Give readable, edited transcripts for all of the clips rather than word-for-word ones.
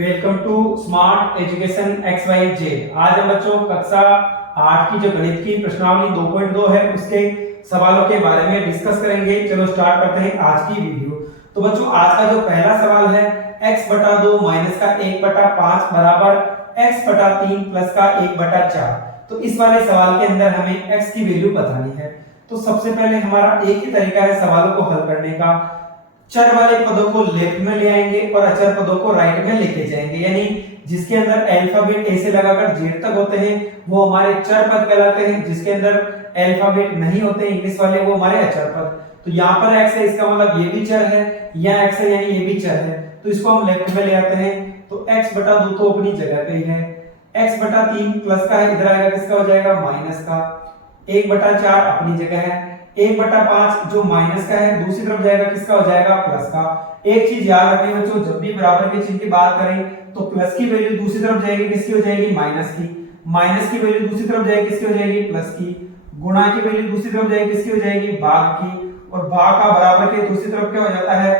Welcome to smart education X Y Z. आज हम बच्चों कक्षा 8 की जो गणित की प्रश्नावली 2.2 है उसके सवालों के बारे में डिस्कस करेंगे। चलो स्टार्ट करते हैं आज की वीडियो। तो बच्चों आज का जो पहला सवाल है x बटा 2 माइनस का 1 बटा 5 बराबर x बटा 3 प्लस का 1 बटा 4। तो इस वाले सवाल के अंदर हमें x की वैल्यू बतानी है। तो सबसे पहले हमारा एक ही तरीका है सवालों को हल करने का। चर वाले पदों को लेफ्ट में ले आएंगे और अचर पदों को राइट में लेके जाएंगे, यानी जिसके अंदर अल्फाबेट ए से लगाकर जेड तक होते हैं वो हमारे चर पद कहलाते हैं, जिसके अंदर अल्फाबेट नहीं होते इंग्लिश वाले वो हमारे अचर पद। तो यहाँ पर x है, इसका मतलब ये भी चर है, यहाँ x है यानी ये भी चर है, तो इसको हम लेफ्ट में ले आते हैं। तो x बटा 2 तो अपनी जगह पे ही है, x बटा 3 प्लस का है, इधर आएगा किसका हो जाएगा माइनस का, 1 बटा 4 अपनी जगह है, 1 बटा 5 जो माइनस का है दूसरी तरफ जाएगा किसका हो जाएगा प्लस का। एक चीज याद रखनी बच्चों, जब भी बराबर के चिन्ह की बात करें तो प्लस की वैल्यू दूसरी तरफ जाएगी किसकी हो जाएगी माइनस की, माइनस की वैल्यू दूसरी तरफ जाएगी किसकी हो जाएगी प्लस की, गुणा की वैल्यू दूसरी तरफ जाएगी किसकी हो जाएगी भाग की, और भाग का बराबर के दूसरी तरफ क्या हो जाता है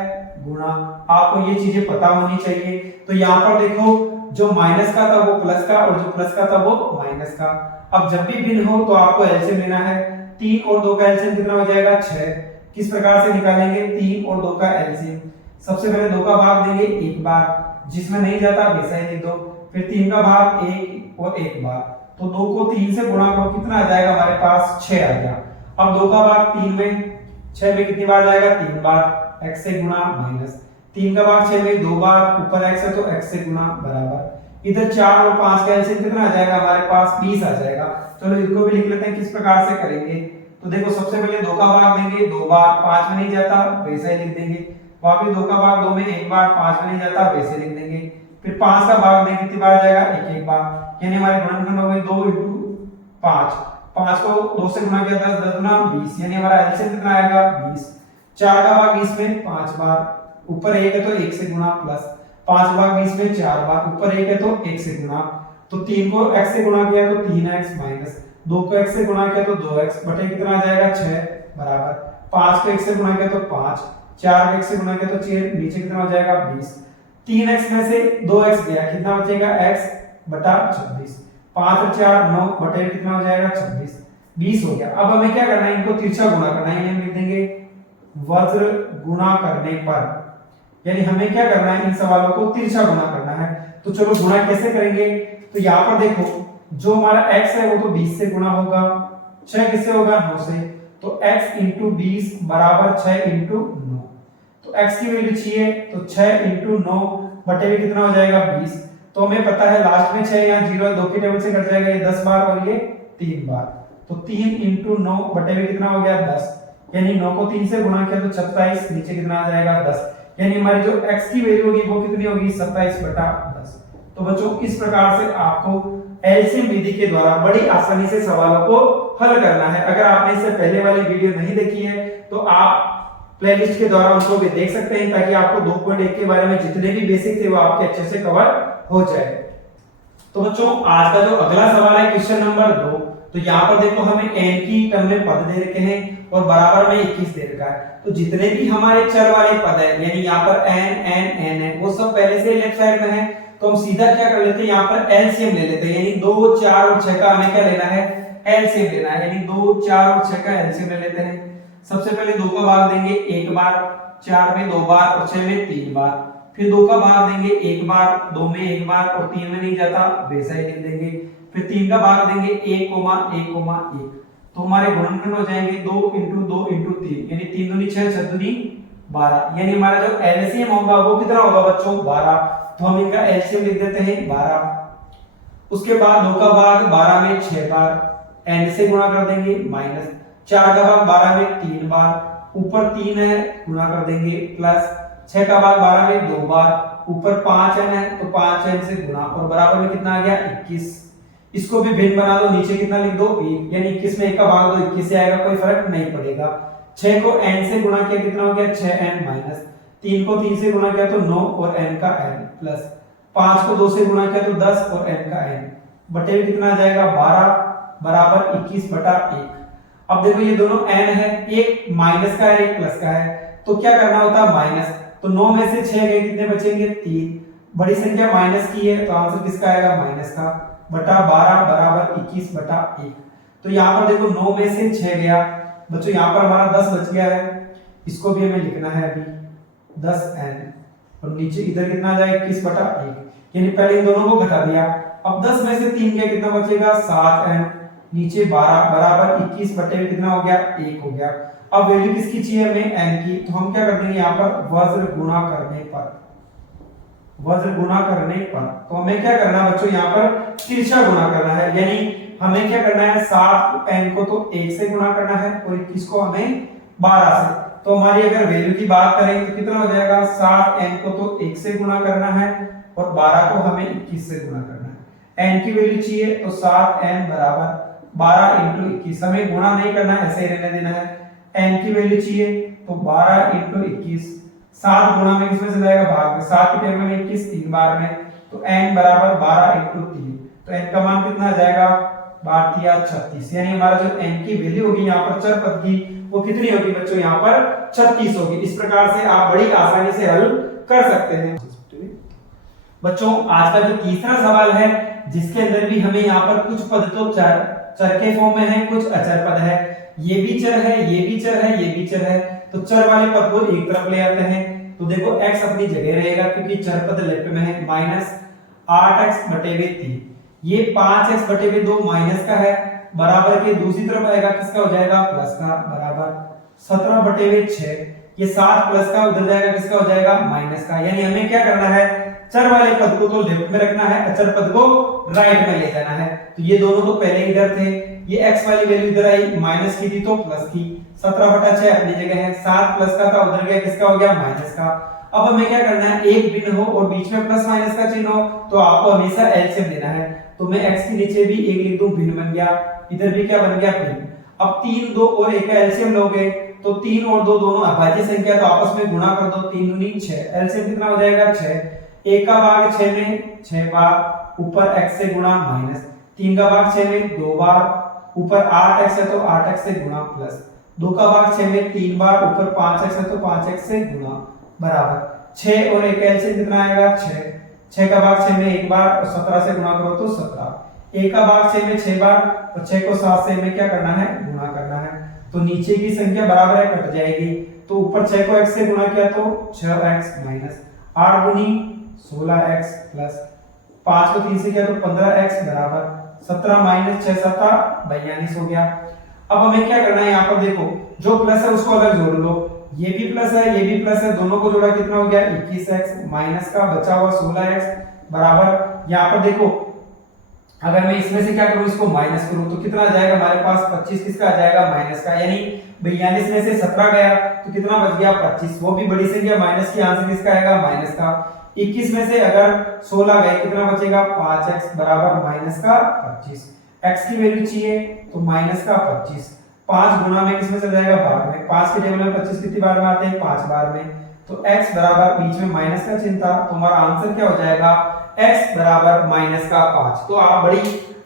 गुणा। आपको ये चीजें पता होनी चाहिए। तो यहाँ पर देखो जो माइनस का था वो प्लस का और जो प्लस का था वो माइनस का। अब जब भी भिन्न हो तो आपको एलसीएम लेना है। 3 और 2 का एलसीएम कितना हो जाएगा 6। किस प्रकार से निकालेंगे 3 और 2 का एलसीएम? सबसे पहले 2 का भाग देंगे एक बार, जिसमें नहीं जाता वैसा ही लिख दो, फिर 3 का भाग 1 और एक बार, तो 2 को 3 से गुणा करो कितना आ जाएगा हमारे पास 6 आ गया। अब 2 का भाग 3 में, 6 में कितनी बार जाएगा 3 बार, x से गुणा माइनस, 3 का भाग 6 में 2 बार, ऊपर x है तो x से गुणा बराबर, इधर 4 और 5 का एलसीएम कितना आ जाएगा हमारे पास 20 आ जाएगा। चलो इसको भी लिख लेते हैं किस प्रकार से करेंगे। तो देखो सबसे पहले 2 का भाग देंगे 2 बार, 5 में नहीं जाता वैसा ही लिख देंगे, वापस 2 का भाग 2 में एक बार, 5 में नहीं जाता वैसे लिख देंगे, फिर 5 का भाग देंगे कितनी बार जाएगा एक बार, यानी हमारे गुणनखंड हो गए 2 * 5, 5 को 2 से गुणा किया 10, 10 गुना 20, यानी हमारा एलसीएम कितना आएगा 20। 4 का भाग 20 में 5 बार, ऊपर 1 है तो 1 से गुणा प्लस, 5 भाग 20 में 4 बार, ऊपर 1 है तो 1 से गुणा, तो 3 को x से गुणा किया तो 3x माइनस 2 को x से गुणा किया तो 2x बटे कितना आ जाएगा 6 बराबर, 5 को x से गुणा किया तो 5, 4 को x से गुणा किया तो 6, नीचे कितना हो जाएगा 20, 3x में से 2x गया कितना बचेगा x बटा 26, 5 और 4 9 बटे कितना हो जाएगा 26, 20 हो गया। अब हमें क्या करना है इनको तिरछा गुणा करना है, हम लिख देंगे वज्र गुणा करने पर, यानी हमें क्या करना है इन सवालों को तिरछा गुणा करना है। तो चलो गुणा कैसे करेंगे। तो यहाँ पर देखो जो हमारा x है वो तो 20 से गुणा होगा, 6 किससे होगा 9 से, तो x * 20 बराबर 6 * 9, तो x की वैल्यू चाहिए तो 6 * 9 बटे में कितना हो जाएगा 20, तो हमें पता है लास्ट में 6 यहाँ 0 2 की टेबल से कट जाएगा, ये 10 बार और ये 3 बार, तो 3 * 9 बटे में कितना हो गया 10, यानी 9 को 3 से गुणा किया तो 27, नीचे कितना आ जाएगा 10, यानी हमारी जो x की वैल्यू होगी वो कितनी होगी 27 बटा 10। तो बच्चों इस प्रकार से आपको एलसीएम विधि के द्वारा बड़ी आसानी से सवालों को हल करना है। अगर आपने इससे पहले वाली वीडियो नहीं देखी है तो आप प्लेलिस्ट के द्वारा उनको भी देख सकते हैं, ताकि आपको 2.1 के बारे में जितने भी बेसिक थे वो आपके अच्छे से कवर हो जाए। तो बच्चों आज का जो अगला सवाल है क्वेश्चन नंबर 2। तो यहाँ पर देखो हमें n की टर्म में पद दे रखे हैं और बराबर में 21 दे रखा है, तो जितने भी हमारे चर वाले पद है यानी यहाँ पर n है वो सब पहले से लेफ्ट साइड में है, तो हम सीधा क्या कर लेते हैं यहाँ पर एलसीएम ले लेते हैं, यानी 2 4 और 6 का हमें क्या लेना है एलसीएम लेना है, यानी 2 4 और 6 का एलसीएम ले लेते हैं। सबसे पहले 2 का भाग देंगे एक बार, 4 में 2 बार और 6 में 3 बार, फिर 2 का भाग देंगे एक बार, 2 में एक बार और 3 में नहीं जाता वैसा ही लिख देंगे, फिर 3 का भाग देंगे 1, 1, 1, तो हमारे गुणनखंड हो जाएंगे 2 * 2 * 3, यानी 3 दूनी 6 6 दूनी 12, यानी हमारा जो एलसीएम होगा वो कितना होगा बच्चों 12, तो हम इनका एलसीएम लिख देते हैं 12। उसके बाद 2 का भाग 12 में 6 बार, n से गुणा कर देंगे माइनस, 4 का भाग 12 में 3 बार, ऊपर 3 है गुणा कर देंगे प्लस, 6 का भाग 12 में 2 बार, ऊपर 5n है तो 5n से गुणा और बराबर में कितना आ गया 21। इसको भी भिन्न बना दो, नीचे कितना लिख दो 1, यानी 21 में 1 का भाग दो 21 से आएगा, कोई फर्क नहीं पड़ेगा। 6 को n से गुणा किया कितना हो गया 6n माइनस, 3 को 3 से गुणा किया तो 9 और n का n प्लस, 5 को 2 से गुणा किया तो 10 और n का n बटे में कितना आ जाएगा 12 बराबर 21 बटा 1। अब देखो ये दोनों n है, एक माइनस का है एक प्लस का है, तो क्या करना होता है माइनस, तो 9 में से 6 गए कितने बचेंगे 3, बड़ी संख्या माइनस की है तो आंसर किसका आएगा माइनस का, बटा 12 बराबर 21 बटा 1। तो यहाँ पर देखो 9 में से 6 गया बच्चों, यहाँ पर हमारा 10 बच गया है, इसको भी हमें लिखना है अभी 10n, और नीचे इधर कितना आ जाएगा 21 बटा 1, यानी पहले इन दोनों को घटा दिया। अब 10 में से 3 गया कितना बचेगा 7n, नीचे 12 बराबर 21 बटे कितना हो गया 1 हो गया। अब वैल्यू किसकी चाहिए हमें n की, तो हम क्या कर देंगे यहाँ पर वज्र गुणा करने पर, वज्र गुणा करने पर तो हमें क्या करना है बच्चों, यहाँ पर तिरछा गुणा करना है, यानी हमें क्या करना है 7n को तो 1 से गुणा करना है और 21 को हमें 12 से। तो हमारी अगर वैल्यू की बात करें तो कितना हो जाएगा 7n को तो 1 से गुणा करना है और 12 को हमें 21 से गुणा करना है। n की वैल्यू चाहिए तो 7n बराबर 12 इंटू 21, हमें गुणा नहीं करना है ऐसे ही रहने देना है। n की वैल्यू चाहिए तो 12 इंटू 21, 7 गुणा में किसमें चला जाएगा भाग में, 7 की टेबल में 21 3 बार में, तो n बराबर 12 इंटू 3, तो n का मान कितना आ जाएगा 36, यानी हमारा जो n की वैल्यू होगी यहाँ पर चर पद की वो कितनी होगी बच्चों, यहाँ पर 36 होगी। इस प्रकार से आप बड़ी आसानी से हल कर सकते हैं। बच्चों आज का जो तीसरा सवाल है जिसके अंदर भी हमें यहाँ पर कुछ पद तो चर के फॉर्म में है, कुछ अचर पद है, ये भी चर है, ये भी चर है, ये भी चर है, तो चर वाले पद को एक तरफ ले आते हैं। तो देखो x अपनी जगह रहेगा क्योंकि चर पद लेफ्ट में है, माइनस 8x बटे 3, ये 5x बटे 2 माइनस का है, बराबर के दूसरी तरफ आएगा किसका हो जाएगा प्लस का, बराबर 17 बटे 6, ये 7 प्लस का उधर जाएगा किसका हो जाएगा माइनस का। यानी हमें क्या करना है चर वाले पद को तो लेफ्ट में रखना है, अचर पद को राइट में ले जाना है। तो ये दोनों तो पहले इधर थे, ये x वाली वैल्यू इधर आई, माइनस की थी तो प्लस की, 17 बटा 6 अपनी जगह है, 7 प्लस का था उधर गया किसका हो गया माइनस का। अब हमें क्या करना है, एक भिन्न हो और बीच में प्लस माइनस का चिन्ह हो तो आपको हमेशा एलसीएम लेना है। तो मैं x के नीचे भी एक लिख दूं, भिन्न बन गया, इधर भी क्या बन गया भिन्न। अब 3 2 और 1 का एलसीएम लोगे तो 3 और 2 दोनों अभाज्य संख्या, तो आपस में गुणा कर दो, 3 दूनी 6, एलसीएम कितना हो जाएगा 6, 1 का भाग 6 में 6 बार, ऊपर x से गुणा माइनस, 3 का भाग 6 में 2 बार, ऊपर 8x है तो 8x से गुणा प्लस, 2 का भाग 6 में 3 बार, ऊपर 5x है तो 5x से गुणा, बराबर 6 और 1 एलसीएम कितना आएगा 6, 6 का भाग 6 में 1 बार और 17 से गुणा करो तो 17, 1 का भाग 6 में 6 बार और 6 को 7 से हमें क्या करना है गुणा करना है। तो नीचे की संख्या बराबर है कट जाएगी, तो ऊपर 6 को x से गुणा किया तो 6x माइनस 8 गुनी 16x प्लस 5 को 3 से किया तो 15x बराबर 17 माइनस 6 7 42 हो गया। अब हमें क्या करना है, यहाँ पर देखो जो प्लस है उसको अलग जोड़ लो, ये भी प्लस है ये भी प्लस है, दोनों को जोड़ा कितना हो गया 21x माइनस का बचा हुआ 16x बराबर, यहाँ पर देखो अगर मैं इसमें से क्या करूं इसको माइनस करूं तो कितना आ जाएगा हमारे पास 25 किसका आ जाएगा माइनस का, यानी 42 में से 17 गया तो कितना बच गया 25, वो भी बड़ी संख्या माइनस की, आंसर किसका आएगा माइनस का। 21 में से अगर 16 गए कितना बचेगा 5x बराबर माइनस का 25, x की वैल्यू चाहिए तो माइनस का 25, 5 गुणा में किसमें चल जाएगा भाग में, 5 के टेबल में 25 कितनी बार में आते हैं 5 बार में, तो x बराबर बीच में माइनस का चिन्ह था तो हमारा आंसर क्या हो जाएगा x बराबर माइनस का 5। तो आप बड़ी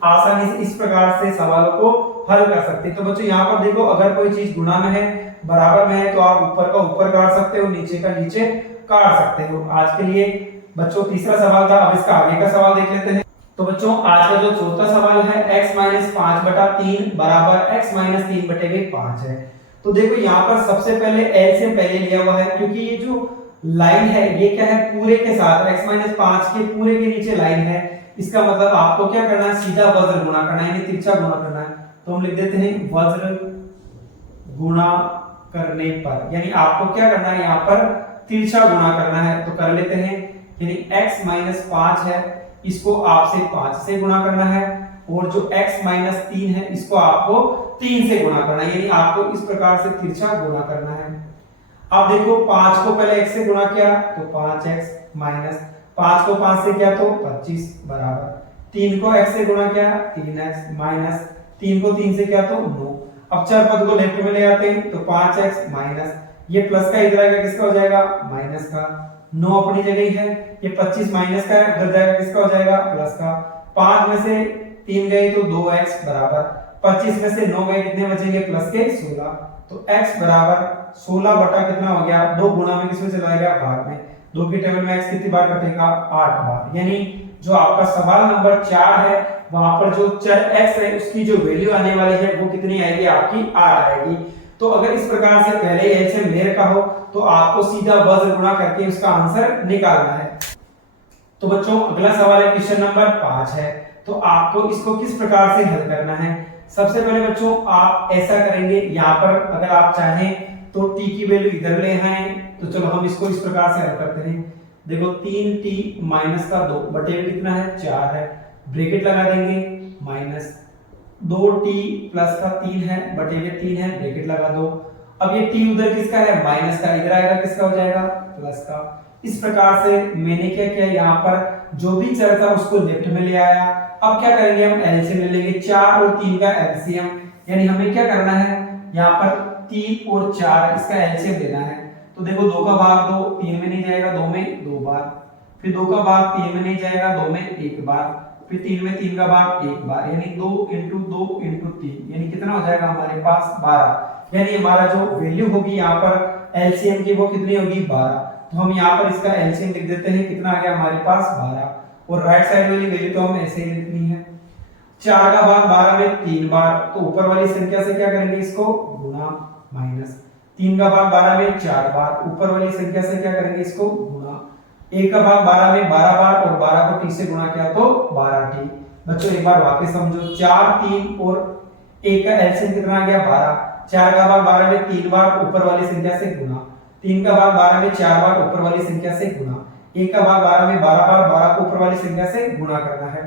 आसानी से इस प्रकार से सवालों को हल कर सकते हैं। तो बच्चों यहाँ पर देखो अगर कोई चीज गुणा में है बराबर में है तो आप ऊपर का ऊपर काट सकते हो, नीचे का नीचे काट सकते हो। आज के लिए बच्चों तीसरा सवाल था, अब इसका आगे का सवाल देख लेते हैं। तो बच्चों आज का जो चौथा सवाल है x माइनस 5 बटा 3 बराबर x माइनस 3 बटे 5 है। तो देखो यहाँ पर सबसे पहले l से पहले लिया हुआ है क्योंकि ये जो लाइन है ये क्या है पूरे के साथ x माइनस 5 के पूरे के नीचे लाइन है, इसका मतलब आपको क्या करना है सीधा वज्र गुणा करना है यानी तिरछा गुणा करना है। तो हम लिख देते हैं वज्र गुणा करने पर, यानी आपको क्या करना है यहाँ पर तिरछा गुणा करना है। तो कर लेते हैं, यानी x माइनस 5 है इसको आपसे 5 से गुणा करना है और जो x माइनस 3 है इसको आपको 3 से गुणा करना है, यानी आपको इस प्रकार से तिरछा गुणा करना है। अब देखो 5 को पहले x से गुणा किया तो 5x माइनस 5 को 5 से किया तो 25 बराबर 3 को x से गुणा किया 3x माइनस 3 को 3 से किया तो 9। अब चर पद को लेफ्ट में ले आते हैं तो 5x माइनस ये प्लस का इधर आएगा किसका हो जाएगा माइनस का, 9 अपनी जगह है, ये 25 माइनस का है उधर जाएगा किसका हो जाएगा प्लस का, 5 में से 3 गए तो 2x बराबर 25 में से 9 गए कितने बचेंगे प्लस के 16, तो x बराबर 16 बटा कितना हो गया 2 गुणा में किसमें चला गया भाग में, 2 की टेबल में x कितनी बार कटेगा, 8 बार। यानी जो आपका सवाल नंबर 4 है वहां पर जो चर x है उसकी जो वैल्यू आने वाली है वो कितनी आएगी, आपकी 8 आएगी। तो अगर इस प्रकार से पहले ही एलसीएम ले रखा हो तो आपको सीधा वज्र गुणा करके उसका आंसर निकालना है। तो बच्चों अगला सवाल है क्वेश्चन नंबर 5 है। तो आपको इसको किस प्रकार से हल करना है। सबसे पहले बच्चों आप ऐसा करेंगे, यहाँ पर अगर आप चाहें तो t की वैल्यू इधर ले आए, तो चलो हम इसको इस प्रकार से हल करते हैं। देखो 3t माइनस का 2 बटे में कितना है, 4 है, ब्रैकेट लगा देंगे, माइनस 2t प्लस का 3 है बटे में 3 है, ब्रैकेट लगा दो। अब ये t उधर किसका है, माइनस का, इधर आएगा किसका हो जाएगा, प्लस का। इस प्रकार से मैंने क्या किया, यहाँ पर जो भी चर था उसको लेफ्ट में ले आया। अब क्या करेंगे, हम एलसीएम ले लेंगे, 4 और 3 का एलसीएम, यानी हमें क्या करना है, यहाँ पर 3 और 4 इसका एलसीएम लेना है। तो देखो 2 का भाग 2 3 में नहीं जाएगा, 2 में 2 बार, फिर 2 का भाग 3 में नहीं जाएगा, 2 में 1 बार, फिर 3 में 3 का भाग 1 बार, यानी 2 इंटू 2 इंटू 3, यानी कितना हो जाएगा हमारे पास 12। यानी हमारा जो वैल्यू होगी यहाँ पर एलसीएम की वो कितनी होगी, 12। तो हम यहाँ पर इसका एलसीएम लिख देते हैं, कितना आ गया हमारे पास 12, और राइट साइड वाली वैल्यू तो हमें ऐसे ही लिखनी है। 4 का भाग 12 में 3 बार, तो ऊपर वाली संख्या से क्या करेंगे, इसको गुणा, माइनस 3 का भाग 12 में 4 बार, ऊपर वाली संख्या से क्या करेंगे, इसको गुणा। 1 का भाग 12 में 12 बार, और 12 को t से गुणा किया तो 12t। बच्चों एक बार वापस समझो, 4 3 और 1 का एलसीएम कितना आ गया, 12। 4 का भाग 12 में 3 बार, ऊपर वाली संख्या से गुणा। 3 का भाग 12 में 4 बार, ऊपर वाली संख्या से गुणा। 1 का भाग 12 में 12 बार, 12 को ऊपर वाली संख्या से गुणा करना है।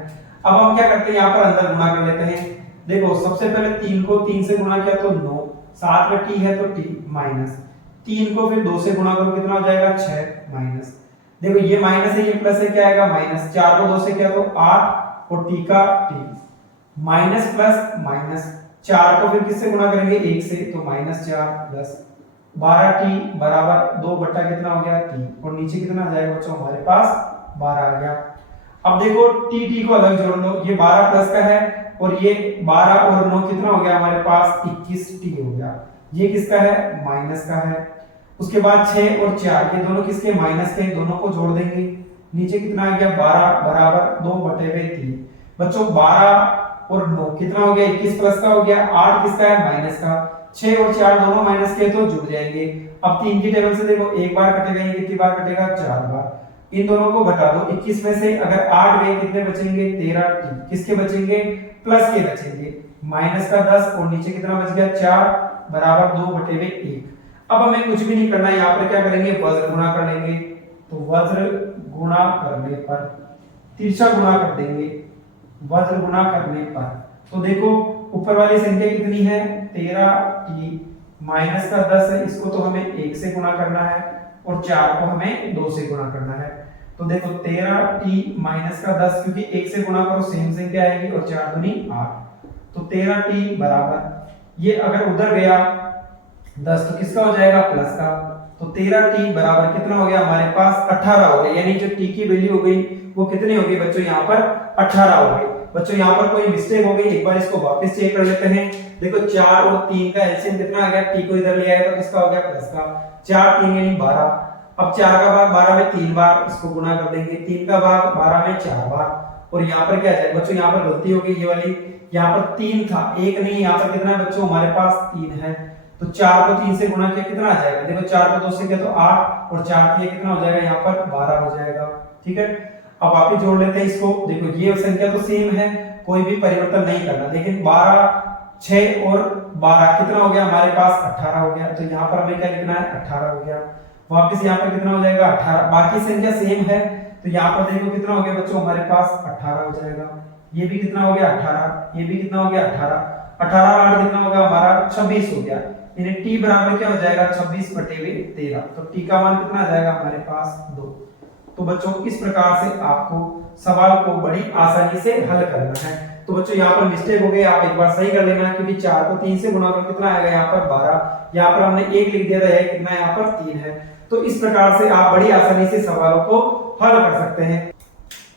अब हम क्या करते हैं, यहाँ पर अंदर गुणा कर लेते हैं। देखो सबसे पहले 3 को 3 से गुणा किया तो 9, 7 में t है तो t, माइनस 3 को फिर 2 से गुणा करो, कितना हो जाएगा 6, माइनस। देखो ये माइनस है, ये प्लस है, क्या आएगा माइनस। 4 को 2 से किया तो 8 और t का t, माइनस प्लस माइनस। 4 को फिर किससे गुणा करेंगे, 1 से, तो माइनस 4 प्लस 12t बराबर 2 बट्टा कितना हो गया, t, और नीचे कितना आ जाएगा बच्चों, हमारे पास 12 आ गया। अब देखो t को अलग जोड़ लो, ये 12 प्लस का है, और ये 12 और 9 कितना हो गया हमारे पास, 21t हो गया। ये किसका है, माइनस का है। उसके बाद 6 और 4 ये दोनों किसके, माइनस के, दोनों को जोड़ देंगे, नीचे कितना आ गया, 12 बराबर 2 बटे में 3। बच्चों 12 और 9 कितना हो गया, 21 प्लस का हो गया, 8 किसका है, माइनस का। 6 और 4 दोनों माइनस के तो जुड़ जाएंगे। अब 3 की टेबल से देखो एक बार कटेगा, ये कितनी बार कटेगा, 4 बार। इन दोनों को घटा दो, 21 में से अगर 8 गए कितने बचेंगे, 13t, किसके बचेंगे, प्लस के बचेंगे, माइनस का 10, और नीचे कितना बच गया, 4 बराबर 2 बटे में 1। अब हमें कुछ भी नहीं करना है, यहाँ पर क्या करेंगे, वज्र गुणा कर लेंगे। तो वज्र गुणा करने पर तिरछा गुणा कर देंगे, वज्र गुणा करने पर। तो देखो ऊपर वाली संख्या कितनी है, 13t, माइनस का 10 है, इसको तो हमें 1 से गुणा करना है, और 4 को हमें 2 से गुणा करना है। तो देखो 13t माइनस का 10, क्योंकि 1 से गुणा करो सेम संख्या आएगी, और 4 दूनी 8, तो 13t बराबर, ये अगर उधर गया 10 तो किसका हो जाएगा, प्लस का। तो 13t बराबर कितना हो गया हमारे पास, 18 हो गया। यानी जो t की वैल्यू हो गई वो कितनी हो गई बच्चों, यहाँ पर 18 हो गई। बच्चों यहाँ पर कोई मिस्टेक हो गई, एक बार इसको वापस चेक कर लेते हैं। देखो 4 और 3 का एलसीएम कितना आ गया, t को इधर ले आया तो किसका हो गया, प्लस का। 4 3 यानी 12। अब 4 का भाग 12 में 3 बार, इसको गुणा कर देंगे। 3 का भाग 12 में 4 बार, और यहाँ पर क्या जाएगा बच्चों, यहाँ पर गलती हो गई, ये वाली यहाँ पर 3 था, 1 नहीं, यहाँ पर कितना है बच्चों, हमारे पास 3 है। तो 4 को 3 से गुणा किया कितना आ जाएगा, देखो 4 को 2 से किया तो 8, और 4 किया कितना हो जाएगा, यहाँ पर 12 हो जाएगा। ठीक है, अब वापस जोड़ लेते हैं इसको। देखो ये संख्या तो सेम है, कोई भी परिवर्तन नहीं करना, लेकिन 12 6 और 12 कितना हो गया हमारे पास, 18 हो गया। तो यहाँ पर हमें क्या लिखना है, 18 हो गया। वापस यहाँ पर कितना हो जाएगा, 18। बाकी संख्या सेम है, तो यहाँ पर देखो कितना हो गया बच्चों, हमारे पास 18 हो जाएगा। ये भी कितना हो गया, 18, ये भी कितना हो गया, 18, 18 8 कितना हो गया हमारा, 26 हो गया। यानी t बराबर क्या हो जाएगा, 26 बटे में 13। तो t का मान कितना आ जाएगा हमारे पास, 2। तो बच्चों इस प्रकार से आपको सवाल को बड़ी आसानी से हल करना है। तो बच्चों यहाँ पर मिस्टेक हो गई, आप एक बार सही कर लेना, क्योंकि 4 को 3 से गुणा कर कितना आएगा, यहाँ पर 12, यहाँ पर हमने 1 लिख दिया था, कितना यहाँ पर 3 है। तो इस प्रकार से आप बड़ी आसानी से सवालों को हल कर सकते हैं।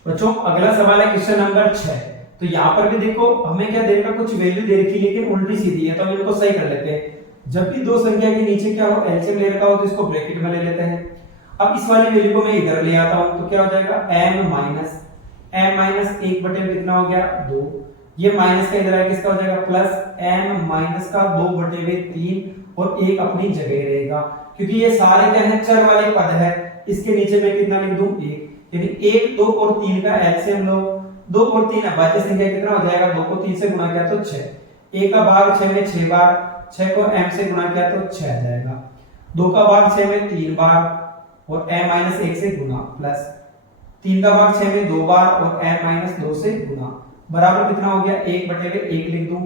बच्चों अगला सवाल है क्वेश्चन नंबर 6। तो यहाँ पर भी देखो हमें क्या दे रखा, कुछ वैल्यू दे रखी लेकिन उल्टी सीधी है, तो हम इनको सही कर लेते हैं। जब भी दो संख्या के नीचे क्या हो, एलसीएम ले रखा हो तो इसको ब्रैकेट में ले लेते हैं। अब इस वाली वैल्यू को मैं इधर ले आता हूं तो क्या हो जाएगा m माइनस 1 बटे में कितना हो गया 2, ये माइनस का इधर आया किसका हो जाएगा प्लस m माइनस का 2 बटे में 3 और एक अपनी जगह रहेगा, क्योंकि ये सारे क्या है चर वाले पद है। इसके नीचे मैं कितना लिख दूं 1, यानी 1 2 और 3 का एलसीएम लो, 2 और 3 अभाज्य संख्या कितना हो जाएगा 2 को 3 से गुणा किया तो 6, 1 का भाग 6 में 6 बार, 6 को m से गुणा किया तो 6 आ जाएगा, 2 का भाग 6 में 3 बार और m माइनस 1 से गुणा प्लस 3 का भाग 6 में 2 बार और m माइनस 2 से गुणा बराबर कितना हो गया 1 बटे में 1 लिख दूं।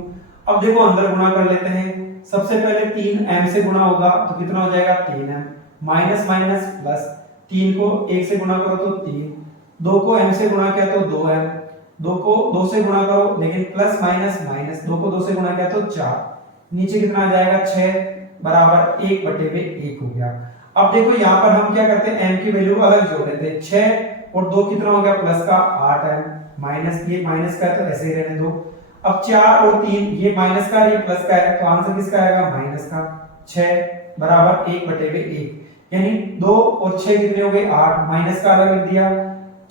अब देखो अंदर गुणा कर लेते हैं, सबसे पहले 3m से गुणा होगा तो कितना हो जाएगा 3m माइनस माइनस प्लस 3 को 1 से गुणा करो तो 3, 2 को m से गुणा किया तो 2m, 2 को 2 से गुणा करो लेकिन प्लस माइनस माइनस 2 को 2 से गुणा किया तो 4, नीचे कितना आ जाएगा 6 बराबर 1 बटे में 1 हो गया। अब देखो यहाँ पर हम क्या करते हैं m की वैल्यू को अलग जोड़ लेते हैं, 6 और 2 कितना हो गया प्लस का 8m माइनस, ये माइनस का है तो ऐसे ही रहने दो। अब 4 और 3 ये माइनस का ये प्लस का है तो आंसर किसका आएगा माइनस का, 6 बराबर 1 बटे में 1, यानी 2 और 6 कितने हो गए 8, माइनस का अलग लिख दिया।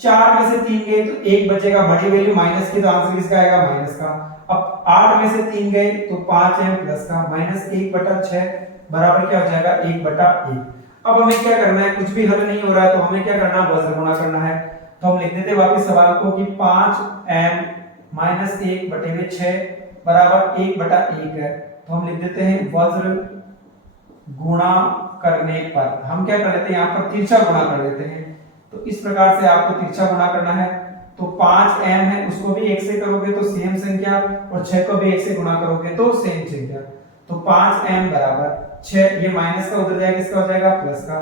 4 में से 3 गए तो 1 बचेगा, बड़ी वैल्यू माइनस की तो आंसर किसका आएगा माइनस का। अब 8 में से 3 गए तो 5m प्लस का माइनस 1 बटा 6 बराबर क्या हो जाएगा 1 बटा 1। अब हमें क्या करना है, कुछ भी हल नहीं हो रहा है तो हमें क्या करना है वज्र गुणा करना है। तो हम लिख देते हैं वापस सवाल को कि 5m माइनस 1 बटे में 6 बराबर 1 बटा 1 है, तो हम लिख देते हैं वज्र गुणा करने पर हम क्या कर लेते हैं यहाँ पर तिरछा गुणा कर लेते हैं। तो इस प्रकार से आपको तिरछा गुणा करना है, तो 5m है उसको भी 1 से करोगे तो सेम संख्या और 6 को भी 1 से गुणा करोगे तो सेम संख्या, तो 5m बराबर 6, ये माइनस का उधर जाएगा किसका हो जाएगा प्लस का,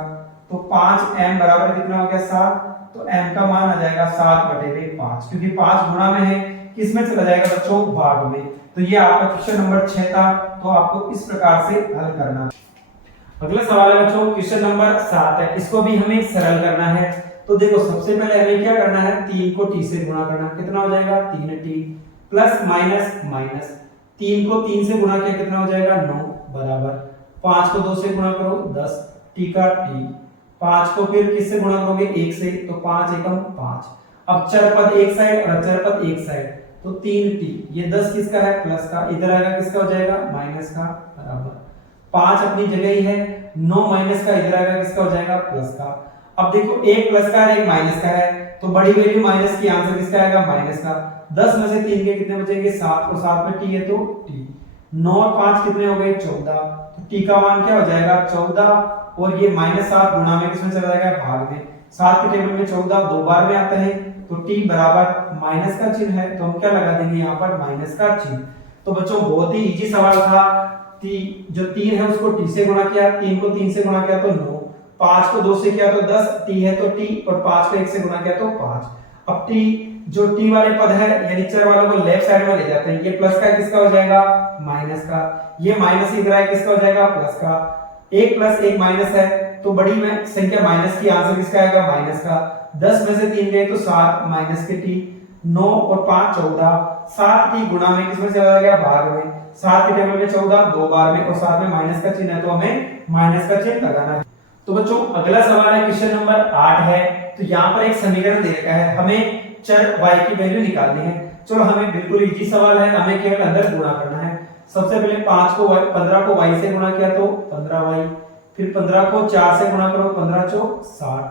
तो 5m बराबर कितना हो गया 7, तो m का मान आ जाएगा 7 बटे में 5, क्योंकि 5 गुणा में है किसमें चला जाएगा बच्चों भाग में। तो ये आपका क्वेश्चन नंबर 6 था, तो आपको इस प्रकार से हल करना। अगला सवाल है बच्चों क्वेश्चन नंबर 7 है, इसको भी हमें सरल करना है। तो देखो सबसे पहले हमें क्या करना है 3 को t से गुणा करना, कितना हो जाएगा 3t प्लस माइनस माइनस 3 को 3 से गुणा किया कितना हो जाएगा 9 बराबर 5 को 2 से गुणा करो 10 t का t, 5 को फिर किससे गुणा करोगे 1 से तो 5 एकम 5, अब चर पद एक साइड और अचर पद एक साइड तो 3t, ये 10 किसका है प्लस का, इधर आएगा किसका हो जाएगा माइनस का बराबर 5 अपनी जगह ही है, 9 माइनस का इधर आएगा किसका हो जाएगा प्लस का। अब देखो एक प्लस का है एक माइनस का है तो बड़ी वैल्यू माइनस की आंसर किसका आएगा माइनस का। 10 में से 3 के कितने बचेंगे 7 और 7 में t है तो t, 9 और 5 कितने हो गए 14, तो t का मान क्या हो जाएगा 14 और ये -7 गुणा में किसमें चला जाएगा भाग में, 7 के टेबल में 14 दो बार में आता है तो t बराबर माइनस का चिन्ह है तो हम क्या लगा देंगे यहाँ पर माइनस का चिन्ह। तो बच्चों बहुत ही इजी सवाल था, जो 3 है उसको t से गुणा किया, 3 को 3 से गुणा किया तो 9, 5 को 2 से किया तो 10, t है तो t और 5 को 1 से गुणा किया तो 5। अब t जो t वाले पद है यानी चर वालों को लेफ्ट साइड में ले जाते हैं, ये प्लस का किसका हो जाएगा माइनस का, ये माइनस इधर है किसका हो जाएगा प्लस का, 1 प्लस 1 माइनस है तो बड़ी में संख्या माइनस की आंसर किसका आएगा माइनस का। 10 में से 3 गए तो 7 माइनस के t, 9 और 5 14, 7 की गुणा में किसमें चला जाएगा भाग में, 7 के टेबल में 14 दो बार में और साथ में माइनस का चिन्ह है तो हमें माइनस का चिन्ह लगाना है। तो बच्चों अगला सवाल है क्वेश्चन नंबर 8 है। तो यहाँ पर एक समीकरण दे रखा है, हमें चर y की वैल्यू निकालनी है। चलो हमें बिल्कुल इजी सवाल है, हमें केवल अंदर गुणा करना है। सबसे पहले 15 को y से गुणा किया तो 15y, फिर 15 को 4 से गुणा करो 15 चौक 60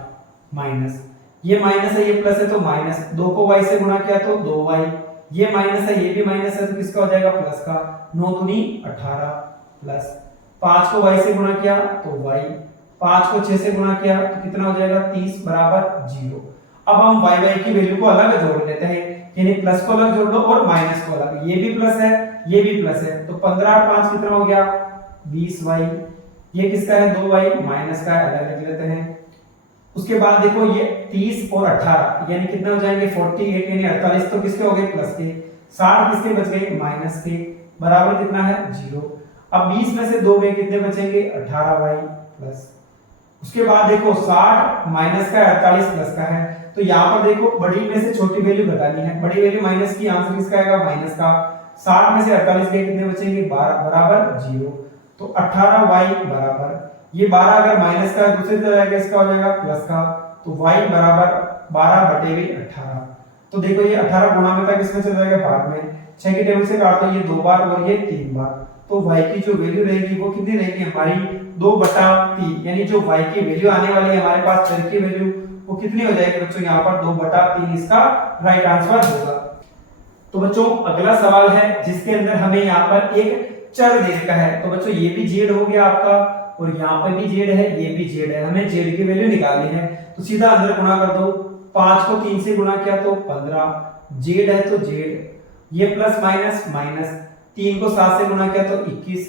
माइनस, ये माइनस है ये प्लस है तो माइनस, 2 को y से गुणा किया तो 2y, ये माइनस है ये भी माइनस है तो किसका हो जाएगा प्लस का, 9 दूनी 18 प्लस 5 को y से गुणा किया तो y, 5 को 6 से गुणा किया तो कितना हो जाएगा 30 बराबर 0। अब हम y की वैल्यू को अलग जोड़ लेते हैं, यानी प्लस को अलग जोड़ दो और माइनस को अलग, ये भी प्लस है ये भी प्लस है तो 15 और 5 कितना हो गया 20y, ये किसका है 2y माइनस का है अलग लिख लेते हैं। उसके बाद देखो ये 30 और 18 यानी कितने हो जाएंगे 48 यानी 48 तो किसके हो गए प्लस के, 60 किसके बच गए माइनस के बराबर कितना है 0। अब 20 में से 2 गए कितने बचेंगे 18y प्लस, उसके बाद देखो 60 माइनस का 48 प्लस का है तो यहाँ पर देखो बड़ी में से छोटी वैल्यू घटानी है, बड़ी वैल्यू माइनस की आंसर किसका आएगा माइनस का, 60 में से 48 गए कितने बचेंगे 12 बराबर 0, तो 18y बराबर ये 12 अगर माइनस का दूसरी तरफ जाएगा इसका हो जाएगा प्लस का, तो y बराबर 12/18। तो देखो ये 18 गुणा में था किसमें चला जाएगा भाग में, 6 की टेबल से काट दो, ये 2 बार और ये 3 बार, तो y की जो वैल्यू रहेगी वो कितनी रहेगी हमारी 2/3, यानी जो y की वैल्यू आने वाली है हमारे पास चर की वैल्यू वो कितनी हो जाएगी बच्चों, यहाँ पर 2/3 इसका राइट आंसर होगा। तो बच्चों अगला सवाल है जिसके अंदर हमें यहाँ पर एक चर दे रखा है, तो बच्चों ये भी z हो गया आपका और यहाँ पर भी z है, ये भी z है, हमें z की वैल्यू निकालनी है, तो सीधा अंदर गुणा कर दो, 5 को 3 से गुणा किया तो 15, z है तो z, ये प्लस माइनस माइनस, 3 को 7 से गुणा किया तो 21,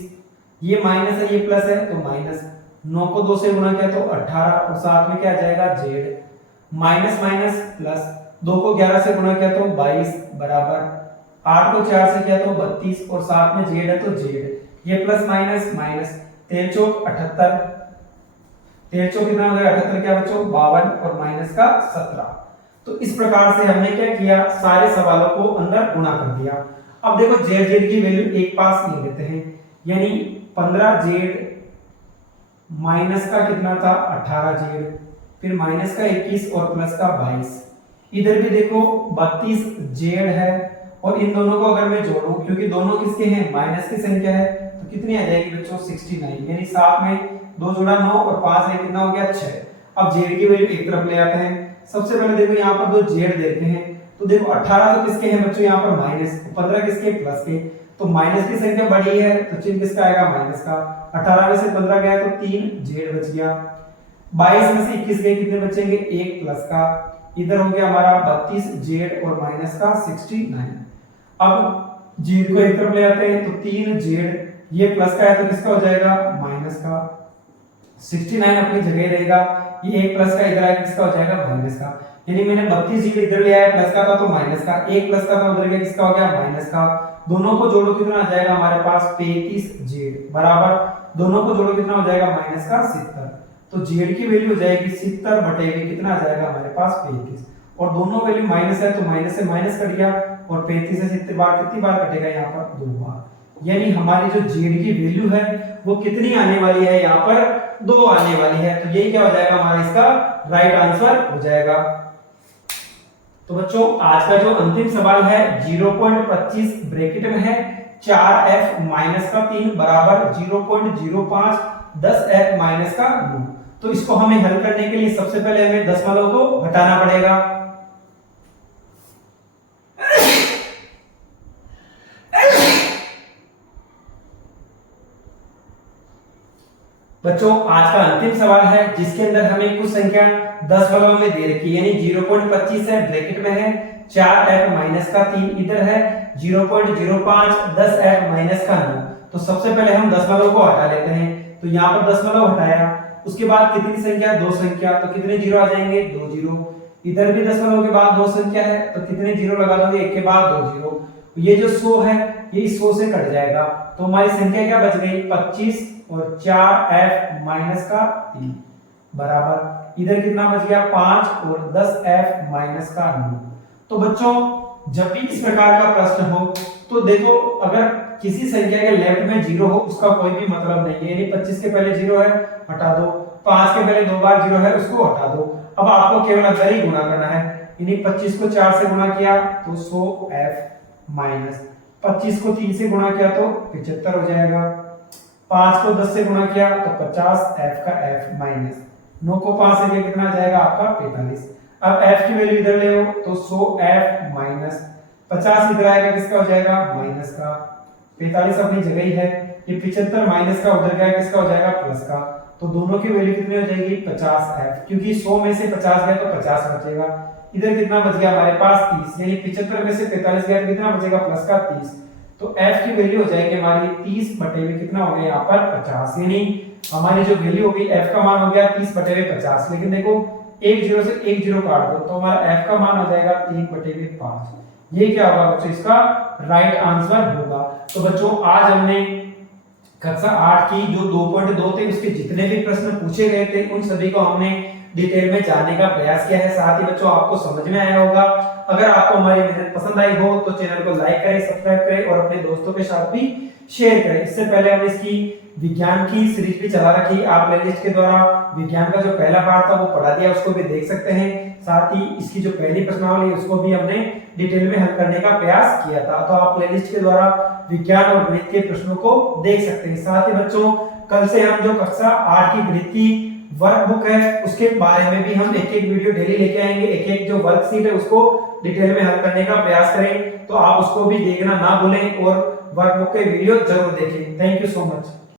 ये माइनस है ये प्लस है तो माइनस, 9 को 2 से गुणा किया तो 18 और साथ में क्या आ जाएगा z, माइनस माइनस प्लस, 2 को 11 से गुणा किया तो 22 बराबर, 8 को 4 से किया तो 32 और साथ में z है तो z, ये प्लस माइनस माइनस, 13 चौक 78, 13 चौक कितना हो गया 78 क्या बच्चों 52 और माइनस का 17। तो इस प्रकार से हमने क्या किया, सारे सवालों को अंदर गुणा कर दिया। अब देखो z की वैल्यू एक पास ले लेते हैं, यानी 15z माइनस का कितना था 18z, फिर माइनस का 21 और प्लस का 22, इधर भी देखो 32z है और इन दोनों को अगर मैं जोड़ूं क्योंकि दोनों किसके हैं माइनस की संख्या है, तो कितनी आ जाएगी बच्चों 69, यानी 7 में 2 जोड़ा 9 और 5 है कितना हो गया 6। अब z की वैल्यू एक तरफ ले आते हैं, सबसे पहले देखो यहाँ पर दो z देते हैं, तो देखो 18 तो किसके हैं बच्चों यहाँ पर माइनस, 15 किसके प्लस के, तो माइनस की संख्या बड़ी है तो चिन्ह किसका आएगा माइनस का, 18 में से 15 गया तो 3z बच गया, 22 में से 21 गए कितने बचेंगे 1 प्लस का, इधर हो गया हमारा 32z और माइनस का 69। अब z को एक तरफ ले आते हैं तो 3z, ये प्लस का है तो किसका हो जाएगा माइनस का, 69 अपनी जगह रहेगा, ये 1 प्लस का इधर आएगा किसका हो जाएगा माइनस का, यानी मैंने 32z इधर ले आया प्लस का था तो माइनस का, 1 प्लस का था उधर गया किसका हो गया माइनस का, दोनों को जोड़ो कितना आ जाएगा हमारे पास 35z बराबर, दोनों को जोड़ो कितना हो जाएगा माइनस का 70, तो z की वैल्यू हो जाएगी 70 बटे में कितना आ जाएगा हमारे पास 35, और दोनों वैल्यू माइनस है तो माइनस से माइनस कट गया और 35 से 70 बार कितनी बार कटेगा यहाँ पर 2 बार, यानी हमारी जो z की वैल्यू है वो कितनी आने वाली है यहाँ पर 2 आने वाली है, तो यही क्या हो जाएगा हमारा इसका राइट आंसर हो जाएगा। तो बच्चों आज का जो अंतिम सवाल है 0.25 ब्रैकेट में है 4f माइनस का 3 बराबर 0.05 10f माइनस का 9, तो इसको हमें हल करने के लिए सबसे पहले हमें दशमलव को हटाना पड़ेगा। बच्चों आज का अंतिम सवाल है जिसके अंदर हमें कुछ संख्या दशमलव में दे रखी है, यानी 0.25 है ब्रैकेट में है 4f माइनस का 3 इधर है 0.05 10f माइनस का 9, तो सबसे पहले हम दशमलव को हटा लेते हैं, तो यहाँ पर दशमलव हटाया, उसके बाद कितनी संख्या 2 संख्या, तो कितने जीरो आ जाएंगे 2 जीरो, इधर भी दशमलव के बाद 2 संख्या है तो कितने जीरो लगा दोगे एक के बाद 2 जीरो, ये जो 100 है ये 100 से कट जाएगा, तो हमारी संख्या क्या बच गई 25 और 4f माइनस का 3 बराबर, इधर कितना बच गया 5 और 10f माइनस का 9। तो बच्चों जब भी इस प्रकार का प्रश्न हो तो देखो अगर किसी संख्या के लेफ्ट में जीरो हो उसका कोई भी मतलब नहीं है, यानी 25 के पहले जीरो है हटा दो, 5 के पहले 2 बार जीरो है उसको हटा दो, अब आपको केवल अंदर ही गुणा करना है, यानी 25 को 4 से गुणा किया तो 100f माइनस, 25 को 3 से गुणा किया तो 75 हो जाएगा, 5 को 10 से गुणा किया तो 50f का f माइनस, 9 को 5 से किया कितना आ जाएगा आपका 45, अब f की वैल्यू इधर ले हो तो 100f माइनस 50 इधर आएगा किसका हो जाएगा माइनस का, 45 अपनी जगह ही है, ये 75 माइनस का उधर गया किसका हो जाएगा प्लस का, तो दोनों की वैल्यू कितनी हो जाएगी 50f, क्योंकि 100 में से 50 गया तो 50 बचेगा, इधर कितना बच गया हमारे पास 30, यानी 75 में से 45 गया तो कितना बचेगा प्लस का 30, तो f की वैल्यू हो जाएगी हमारी 30 बटे में कितना हो गया यहाँ पर 50, यानी हमारी जो वैल्यू होगी f का मान हो गया 30 बटे में 50, लेकिन देखो एक जीरो से एक जीरो काट दो तो हमारा f का मान हो जाएगा 3 बटे में 5, ये क्या होगा बच्चों इसका राइट आंसर होगा। तो बच्चों आज हमने कक्षा 8 की जो 2.2 थे उसके जितने भी प्रश्न पूछे गए थे उन सभी को हमने डिटेल में जानने का प्रयास किया है, साथ ही बच्चों आपको समझ में आया होगा। अगर आपको हमारी मेहनत पसंद आई हो तो चैनल को लाइक करें, सब्सक्राइब करें और अपने दोस्तों के साथ भी शेयर करें। इससे पहले हम इसकी विज्ञान की सीरीज भी चला रखी। आप प्लेलिस्ट के द्वारा विज्ञान का जो पहला पार्ट था वो पढ़ा दिया, उसको भी देख सकते हैं। साथ ही इसकी जो पहली प्रश्नावली है उसको भी हमने डिटेल में हल करने का प्रयास किया था। तो आप प्लेलिस्ट के द्वारा विज्ञान और गणित के प्रश्नों को देख सकते हैं। साथ ही बच्चों कल से हम जो कक्षा 8 की गणित की वर्कबुक है उसके बारे में भी हम एक एक वीडियो डेली लेके आएंगे। एक एक जो वर्कशीट है उसको डिटेल में हल करने का प्रयास करें, तो आप उसको भी देखना ना भूलें और वर्कबुक के वीडियो जरूर देखें। Thank you so much.